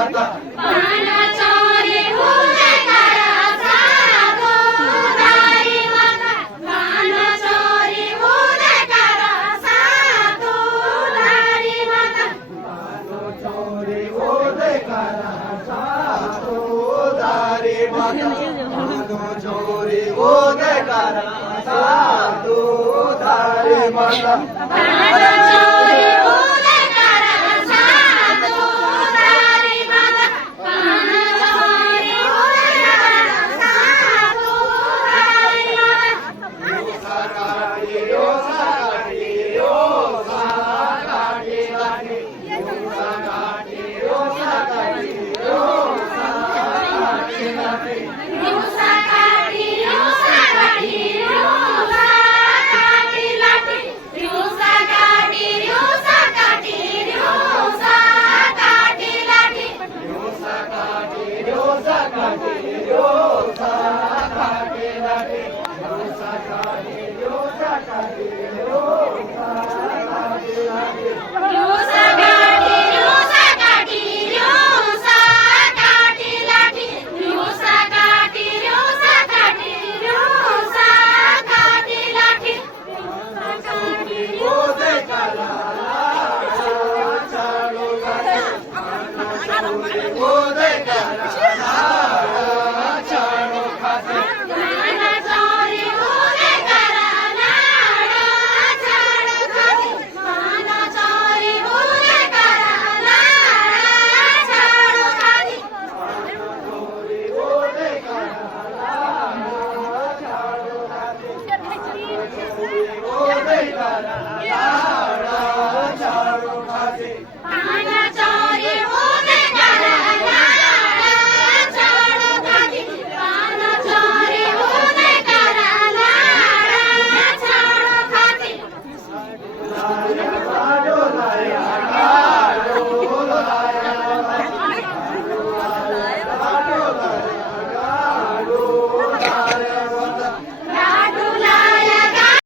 माता कानाचोरी उदय करा साधू धारी माता कानाचोरी उदय करा साधू धारी माता चोरी उदय करा साधू धारी माता चोरी उदय करा साधू धारी माता कानाचोरी उदय करा साधू धारी माता कानाचोरी उदय करा साधू धारी दिवसा काठी दिवसा काठी दिवसा काठी लाठी दिवसा काठी दिवसा काठी दिवसा काठी लाठी दिवसा काठी दिवसा काठी दिवसा काठी लाठी दिवसा काठी दिवसा काठी दिवसा काठी लाठी दिवसा काठी उदय करा उदय करा चालो खाते कानाचोरी उदय करा लाडा झाड खाती कानाचोरी उदय करा लाडा झाड खाती उदय करा लाडा झाडू खाते काना